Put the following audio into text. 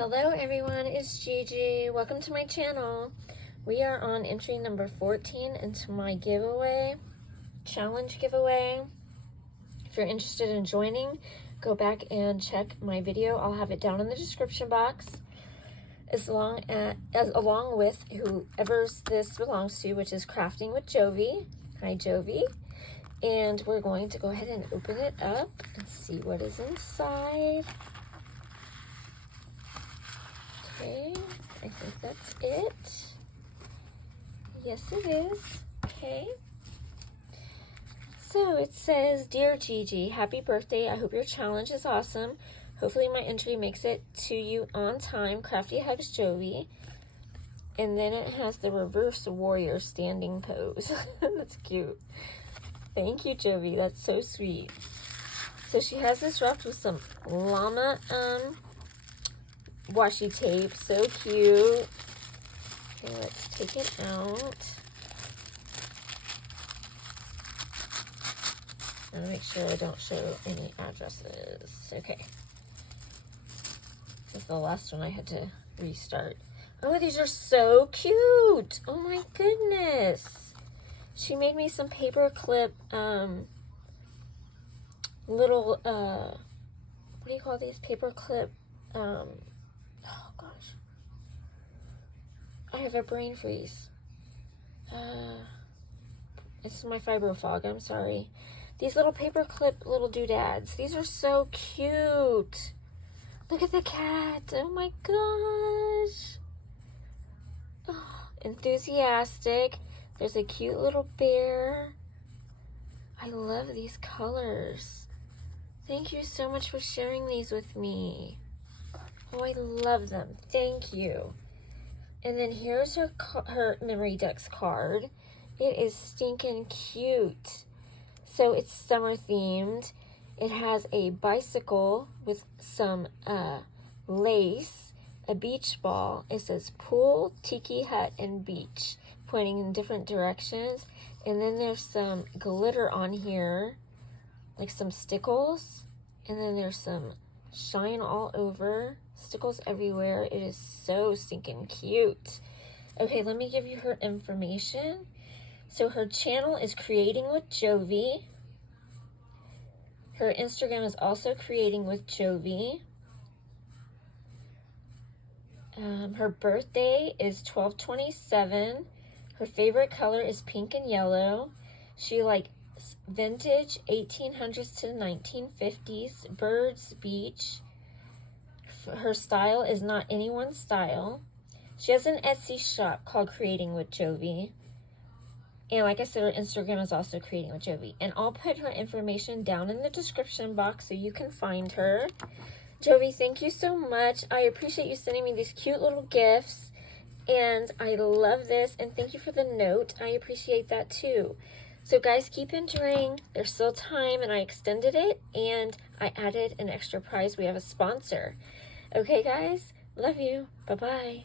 Hello everyone, it's Gigi. Welcome to my channel. We are on entry number 14 into my giveaway, challenge giveaway. If you're interested in joining, go back and check my video. I'll have it down in the description box, along with whoever this belongs to, which is Crafting with Jovi. Hi Jovi. And we're going to go ahead and open it up and see what is inside. Okay, I think that's it. Yes, it is. Okay. So it says, Dear Gigi, happy birthday. I hope your challenge is awesome. Hopefully my entry makes it to you on time. Crafty hugs Jovi. And then it has the reverse warrior standing pose. That's cute. Thank you, Jovi. That's so sweet. So she has this wrapped with some llama washi tape. So cute. Okay, let's take it out. I'm gonna make sure I don't show any addresses. Okay. This is the last one I had to restart. Oh, these are so cute. Oh my goodness. She made me some paper clip, little, what do you call these? Paper clip, oh gosh. I have a brain freeze. It's my fibro fog, I'm sorry. These little paper clip little doodads. These are so cute. Look at the cat. Oh my gosh. Oh, enthusiastic. There's a cute little bear. I love these colors. Thank you so much for sharing these with me. Oh, I love them. Thank you. And then here's her Memory Ducks card. It is stinking cute. So it's summer themed. It has a bicycle with some lace, a beach ball. It says pool, tiki hut, and beach, pointing in different directions. And then there's some glitter on here, like some stickles. And then there's some shine all over, stickles everywhere. It is so stinking cute. Okay, let me give you her information. So her channel is Creating with Jovi. Her Instagram is also Creating with Jovi. Her birthday is 12/27. Her favorite color is pink and yellow. She likes vintage 1800s to 1950s, birds, beach. Her style is not anyone's style. She has an Etsy shop called Creating with Jovi. And like I said, her Instagram is also Creating with Jovi. And I'll put her information down in the description box so you can find her. Jovi, thank you so much. I appreciate you sending me these cute little gifts. And I love this. And thank you for the note. I appreciate that too. So guys, keep entering. There's still time, and I extended it. And I added an extra prize. We have a sponsor. Okay, guys? Love you. Bye-bye.